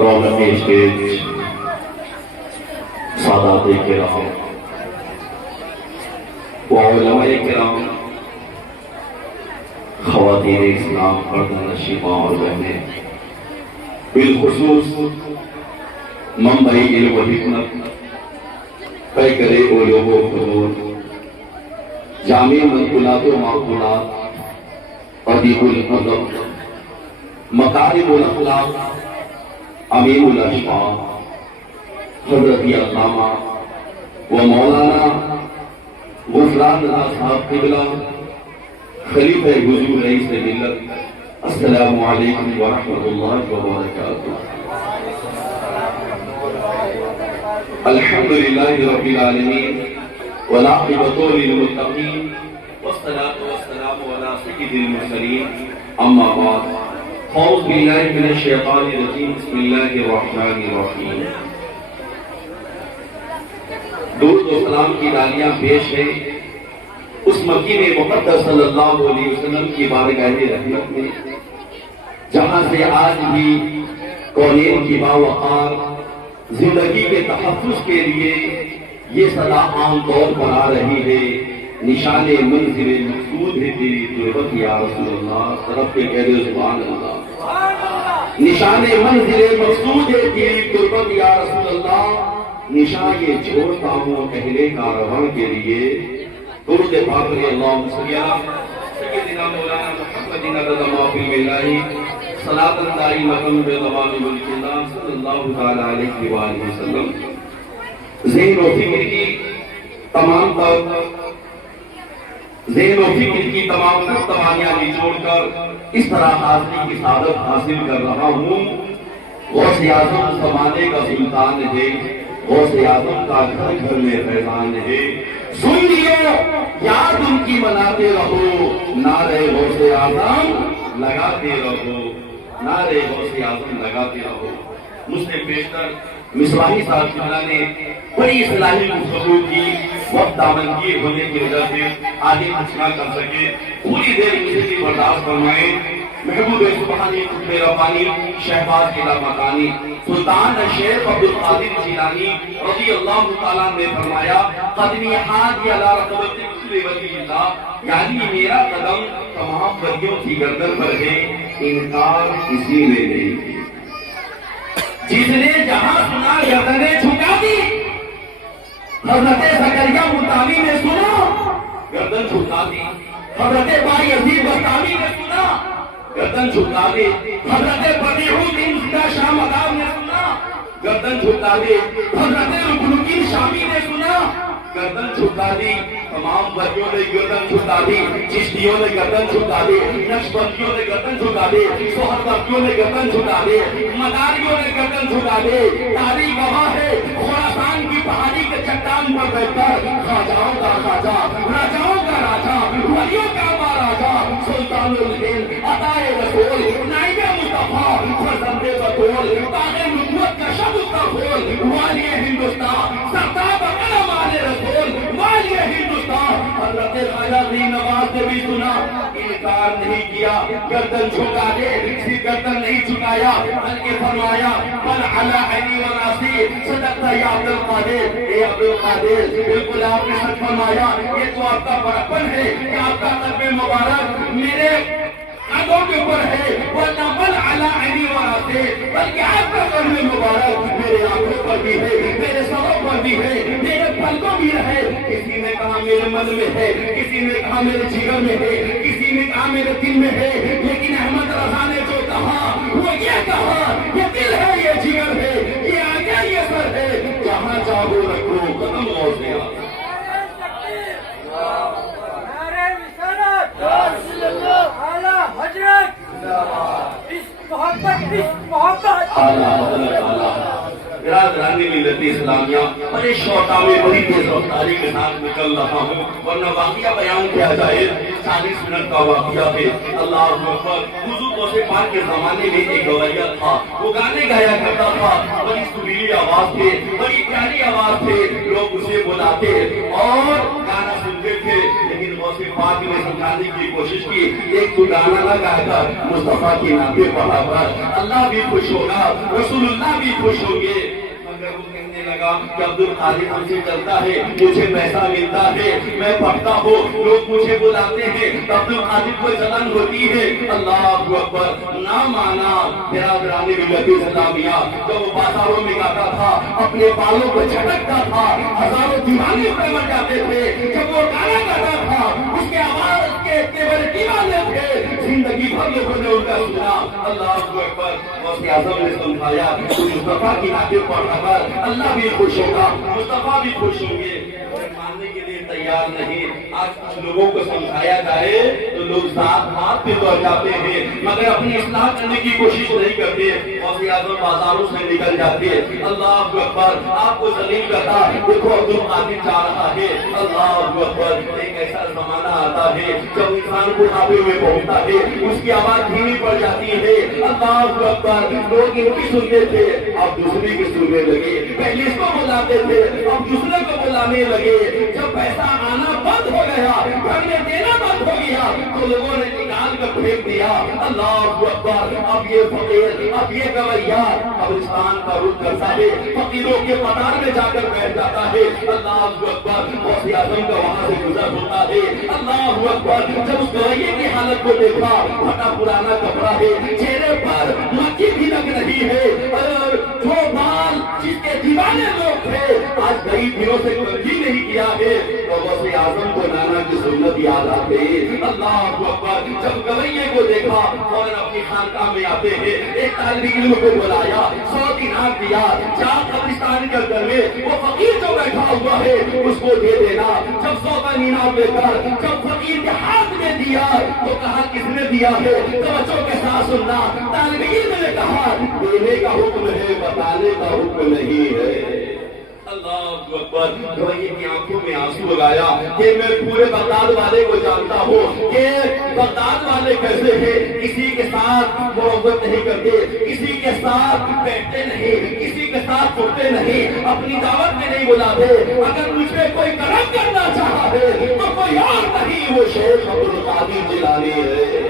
رونق اسٹیج، سادات کرام وعلماء کرام، خواتین اسلام، پردہ نشیباں اور بہنیں، بالخصوص منبع علم و حکمت پیکر علوم و فنون، جامع منقولات و معقولات، ادیب الادب، مکارم الاخلاق، امین الاشفاق، حضرت علامہ و مولانا غفران اللہ صاحب قبلہ، خلیفہ حضور رئیس ملت، السلام علیکم ورحمۃ اللہ وبرکاتہ۔ الحمدللہ رب العالمین والعاقبۃ للمتقین والصلاۃ والسلام علی سید المرسلین، اما بعد، اعوذ باللہ من الشیطان الرجیم، بسم اللہ الرحمن الرحیم۔ درود و سلام کی ڈالیاں پیش ہیں اس مکین مقدس صلی اللہ علیہ وسلم کی بارگاہ رحمت میں، جہاں سے آج بھی کونین کی باوقار زندگی کے تحفظ کے لیے یہ صدا عام طور پر آ رہی ہے، نشان منزل مقصود ہے تیری تربت یا رسول اللہ، طرف کے کہہ دے سبحان اللہ۔ نشان منزل مقصود ہے تیری تربت یا رسول اللہ، نشان یہ چھوڑتا ہوں اہل کارواں کے لیے۔ درود پاک ہے اللہم صلی علی سیدنا مولانا محمد عدد ما فی الالہ، صلاۃ دائمۃ بدوام ملک اللہ صلی اللہ تعالی علیہ وآلہ وسلم۔ ذہن و فکر کی تمام توانیاں نچوڑ کر اس طرح حاضری کی سعادت حاصل کر رہا ہوں۔ غوث اعظم زمانے کا سلطان ہے، غوث اعظم کا گھر گھر میں فیضان ہے، سن لیو یاد ان کی مناتے رہو، نعرے غوث اعظم لگاتے رہو، نعرے غوث اعظم لگاتے رہو۔ مسلم بیشتر مصباحی صاحب قبلہ نے بڑی اصلاحی گفتگو کی، وقت دامنگیر ہونے کی وجہ سے آگے کچھ نہ کر سکے، پوری دیر مجھے بھی برداشت فرمائیں۔ محبوب سبحانی قطب ربانی شہباز قلعہ مکانی سلطان شیخ عبدالقادر جیلانی رضی اللہ تعالیٰ نے فرمایا، قدمی حادی علی رقبت کل ولی اللہ، یعنی میرا قدم تمام ولیوں کی گردن پر ہے، انکار کسی نے نہیں کی۔ جس نے جہاں سنا گردنیں جھکا دی، حضرت زکریا مطالعی نے سنا گردن جھکا دی، حضرت بایزید بستامی نے سنا گردن جھکا دے، حضرت بدیع الدین شاہ مدار نے سنا گردن جھکا دے، حضرت رکن الدین شامی نے سنا گردن جھکا دی، تمام ولیوں نے گردن جھکا دی، چشتیوں نے گردن جھکا دی، نقشبندیوں نے گردن جھکا دی، سہروردیوں نے گردن جھکا دی، مداریوں نے گردن جھکا دی۔ تاریخ گواہ ہے، خراسان کی پہاڑی کے چٹان پر بیٹھ کر خواجاؤں کا خواجہ، راجاؤں کا راجا، ولیوں کا مہاراجا، سلطان الدین عطائے رسول، نائب مصطفیٰ، فرزند بطول، باغ نبوت کا شب کا پھول، والی ہندوستان، سرتاب قلم آل رسول، والی ہندوستان، حضرت خواجہ علی نواز نے بھی سنا، انکار نہیں کیا، گردن جھکا دے، صرف گردن نہیں جھکایا بلکہ فرمایا، بل علی علی و راسی، صدقت یا عبد القادر، اے عبد القادر، بالکل آپ نے سچ فرمایا، یہ تو آپ کا بڑپن ہے کہ آپ کا قلب مبارک میرے قدوں کے اوپر ہے، ورنہ بل علی علی و راسی، بلکہ آپ کا قلب مبارک میرے آنکھوں پر بھی ہے، میرے سروں پر بھی ہے، میرے پلکوں بھی ہے۔ کسی نے کہا میرے من میں ہے، کسی نے کہا میرے جگر میں ہے، کسی نے کہا میرے دل میں ہے، لیکن احمد رضا نے جو کہا وہ یہ کہا، یہ دل ہے، یہ جگر ہے، یہ آگے یہ سر ہے، جہاں چاہو رکھو قدم غوث اعظم۔ برادران ملت اسلامیہ، اور اس شوقہ میں بڑی تیز رفتاری کے ساتھ نکل رہا ہوں، ورنہ واقعہ بیان کیا جائے 40 منٹ کا واقعہ ہے۔ اللہ اکبر۔ حضور غوث پاک کے زمانے میں ایک گویا تھا، وہ گانے گایا کرتا تھا، بڑی سریلی آواز تھے، بڑی پیاری آواز تھے، لوگ اسے بلاتے اور گانا سنتے تھے، لیکن غوث پاک نے سمجھانے کی کوشش کی، ایک تو گانا نہ گا کر مصطفیٰ کی نعتیں پڑھا کر اللہ بھی خوش ہوگا، رسول اللہ بھی خوش ہوں گے۔ مگر وہ کہنے لگا کہ عبد القادر ہم سے چلتا ہے، مجھے پیسہ ملتا ہے، میں پڑھتا ہوں، لوگ مجھے بلاتے ہیں، عبد القادر کو جلن ہوتی ہے۔ اللہ اکبر، نہ مانا۔ برادران ملت اسلامیہ، جب وہ بازاروں میں گاتا تھا، اپنے بالوں کو جھٹکتا تھا، ہزاروں دیوانے پہ جاتے تھے۔ جب وہ گانا گاتا تھا، اس کے آواز کے اتنے بڑے دیوانے تھے، زندگی بھر لوگوں نے ان کا سنا۔ اللہ اکبر، غوث اعظم نے سمجھایا کہ مصطفیٰ کی نعتیں پڑھا کر اللہ بھی خوش ہوگا، مصطفیٰ بھی خوش ہوں گے۔ ماننے کے لیے تیار نہیں۔ آج کچھ لوگوں کو سمجھایا جائے تو لوگ ساتھ ہاتھ پہ دوڑ جاتے ہیں، مگر اپنی اصلاح کرنے کی کوشش نہیں کرتے۔ غوث اعظم بازاروں سے نکل جاتے، اللہ اکبر، آپ کو ذلیل کرتا، دیکھو عبد القادر جا رہا ہے۔ اللہ اکبر، ایک ایسا زمانہ آتا ہے جب انسان بڑھاپے میں پہنچتا ہے، اس کی آواز دھیمی پڑ جاتی ہے۔ اللہ اکبر، لوگ ان کی سنتے تھے، اب دوسری کی سننے لگے، پہلے اس کو بلاتے تھے، اب دوسرے کو بلانے لگے۔ جب پیسہ آنا بند ہو گیا، گھر میں دینا بند ہو گیا، تو لوگوں نے نکال کر پھینک دیا۔ اللہ اکبر، اب یہ فقیر، اب یہ گویا قبرستان کا رخ کرتا ہے، فقیروں کے قطار میں جا کر بیٹھ جاتا ہے۔ اللہ اکبر، غوث اعظم کا وہاں سے گزر ہوتا ہے۔ اللہ اکبر، جب اس گویے کی حالت کو دیکھا، پھٹا پرانا کپڑا ہے، چہرے پر مکھی بھی لگ رہی ہے، اور جو بال جس کے دیوانے لوگ تھے آج کئی دنوں سے کنگھی نہیں کیا ہے، تو غوث اعظم کو نانا کی سنت یاد آ گئی۔ اللہ اکبر، جب گویے کو دیکھا فوراً اپنی خانقاہ میں آتے ہیں، ایک طالب علم کو بلایا، 100 دینار دیا، جا قبرستان کے اندر میں وہ فقیر جو بیٹھا ہوا ہے اس کو دے دینا۔ جب 100 کا دینار لے کر جب فقیر کے ہاتھ میں دیا تو کہا کس نے دیا ہے؟ توجہ کے ساتھ سننا، طالب علم نے کہا دینے کا حکم ہے، بتانے کا حکم نہیں ہے۔ اللہ اکبر، گویے کی آنکھوں میں آنسو لگایا کہ میں پورے بغداد والے کو جانتا ہوں کہ بغداد والے کیسے ہیں، کسی کے ساتھ محبت نہیں کرتے، کسی کے ساتھ بیٹھتے نہیں، کسی کے ساتھ اٹھتے نہیں، اپنی دعوت میں نہیں بلاتے۔ اگر مجھ پہ کوئی کرم کرنا چاہا ہے تو کوئی اور نہیں، وہ شیخ عبد القادر جیلانی ہے۔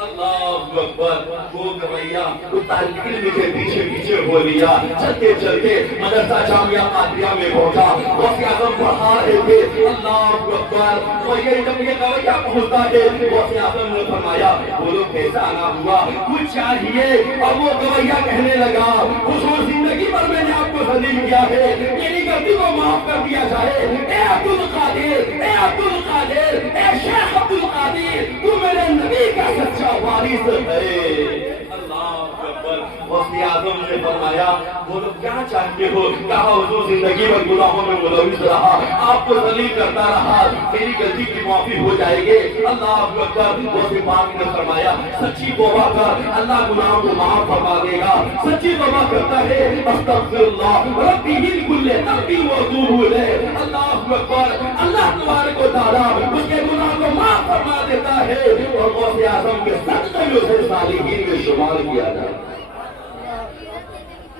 اللہ اکبر، وہ گویا اس طالب علم کے پیچھے پیچھے ہو لیا، چلتے چلتے مدرسہ جامعہ قادریہ میں پہنچا، غوث اعظم پڑھا رہے تھے۔ اللہ اکبر، تو جب یہ گویا پہنچتا ہے، غوث اعظم نے فرمایا بولو کیسا آنا ہوا، کچھ چاہیے؟ اور وہ گویا کہنے لگا حضور زندگی بھر میں نے آپ کو ذلیل کیا ہے، میری غلطی کو معاف کر دیا جائے۔ اے عبد القادر، اے عبد القادر، اے شیخ عبد القادر، تو میرے نبی کا سچا وارث ہے۔ اللہ اکبر، غوث اعظم نے فرمایا بولو کیا چاہتے ہو؟ کہا حضور زندگی میں گناہوں میں ملوث رہا، آپ کو ذلیل کرتا رہا، میری غلطی کی معافی ہو جائے گی۔ اللہ اکبر، غوث پاک نے فرمایا سچی توبہ کر، اللہ گناہوں کو معاف فرما دے گا۔ سچی توبہ کرتا ہے، استغفر اللہ ربی من کل ذنب واتوب الیہ۔ اللہ اکبر، اللہ تبارک و تعالی اس کے گناہ کو معاف فرما دیتا ہے، اور غوث اعظم کے صدقے میں اسے صالحین میں شمار کیا جائے۔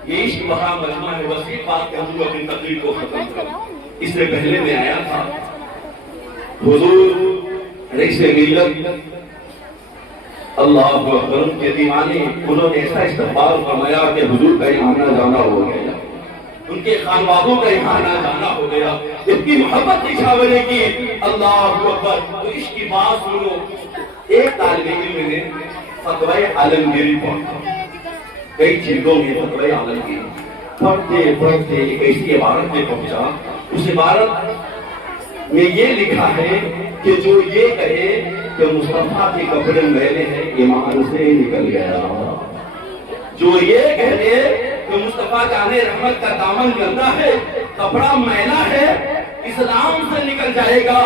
یہ عشق بہا مجمع ہے وسیع، بات کہوں اپنی تقریر کو ختم کروں۔ اس سے پہلے میں آیا تھا حضور رئیس ملت اللہ اکبر کے دیوانے، انہوں نے ایسا استقبال فرمایا کہ حضور کا آنا جانا ہو گیا، ان کے خانوادوں کا آنا جانا ہو گیا، اتنی محبت نشاورے کی۔ اللہ اکبر، تو عشق کی بات سنو۔ ایک طالب علم نے فتوی عالمگیری پڑھا، کئی چیزوں میں فتوی عالمگیری پڑھتے پڑھتے ایک ایسی عبارت میں پہنچا، اس عبارت میں یہ لکھا ہے کہ جو یہ کہے کہ مصطفیٰ کے کپڑے میلے ہیں، ایمان سے نکل گیا۔ جو یہ کہے کہ مصطفیٰ جان رحمت کا دامن گندا ہے، کپڑا میلا ہے، اسلام سے نکل جائے گا،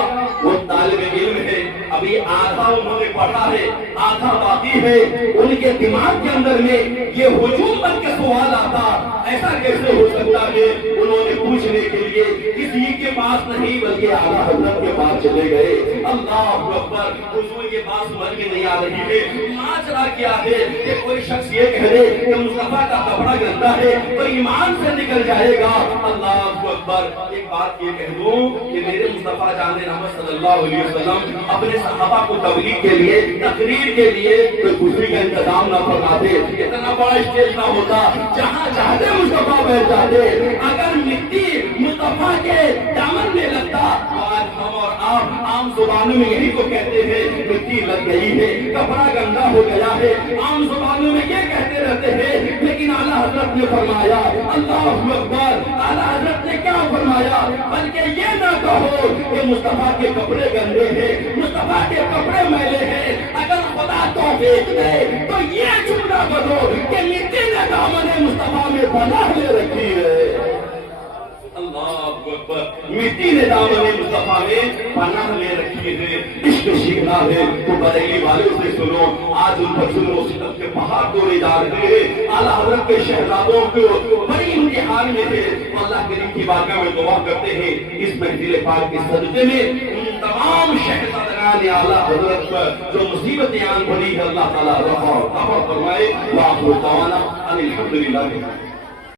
وہ طالب علم ہے۔ ابھی آدھا انہوں نے پڑھا ہے آدھا باقی ہے، ان کے دماغ کے اندر میں یہ ہجوم بن کے سوال آتا ایسا کیسے ہو سکتا ہے؟ انہوں نے پوچھنے کے لیے کسی کے پاس نہیں بلکہ اعلیٰ حضرت کے پاس چلے گئے۔ اللہ اکبر، حضور یہ بات سمجھ میں نہیں آ رہی ہے، ماجرا کیا ہے کہ کوئی شخص یہ کہہ دے کہ مصطفیٰ کا کپڑا گندا ہے تو ایمان سے نکل جائے گا۔ اللہ اکبر، ایک بات یہ کہہ دوں کہ میرے مصطفیٰ جان محمد صلی اللہ علیہ وسلم اپنے صحابہ کو تبلیغ کے لیے تقریر کے لیے کوئی کرسی کا انتظام نہ فرماتے، اتنا بڑا اسٹیج نہ ہوتا، جہاں چاہتے مصطفیٰ بیٹھ جاتے۔ اگر مٹی مصطفیٰ کے دامن میں لگتا، آج ہم اور آپ عام زبانوں میں یہی کو کہتے ہیں مٹی لگ گئی ہے، کپڑا گندا ہو گیا ہے، عام زبانوں میں یہ کہتے رہتے ہیں، لیکن اعلیٰ حضرت نے فرمایا، اللہ اکبر، اعلیٰ حضرت نے کیا فرمایا؟ بلکہ یہ نہ کہو کہ مصطفیٰ کے کپڑے گندے ہیں، مصطفیٰ کے کپڑے میلے ہیں، اگر خدا توفیق دے تو یہ جملہ کرو کہ مٹی نے دامن مصطفیٰ میں پناہ لے رکھی ہے۔ اللہ اکبر، مٹی نے دامن مصطفیٰ میں پناہ لے رکھی ہے۔ عشق سیکھنا ہے تو بریلی والوں سے سنو، آج ان پر ظلم و ستم کے پہاڑ توڑے جا رہے ہیں۔ اعلیٰ حضرت کے شہزادوں کو بڑی امتحان میں تھے، اللہ کریم کی بارگاہ میں دعا کرتے ہیں اس محفل پاک کے صدقے میں ان تمام شہزادگان اعلیٰ حضرت پر جو مصیبتیں آن پڑی ہے اللہ تعالیٰ رفع فرمائے۔ وآخر دعوانا ان الحمدللہ۔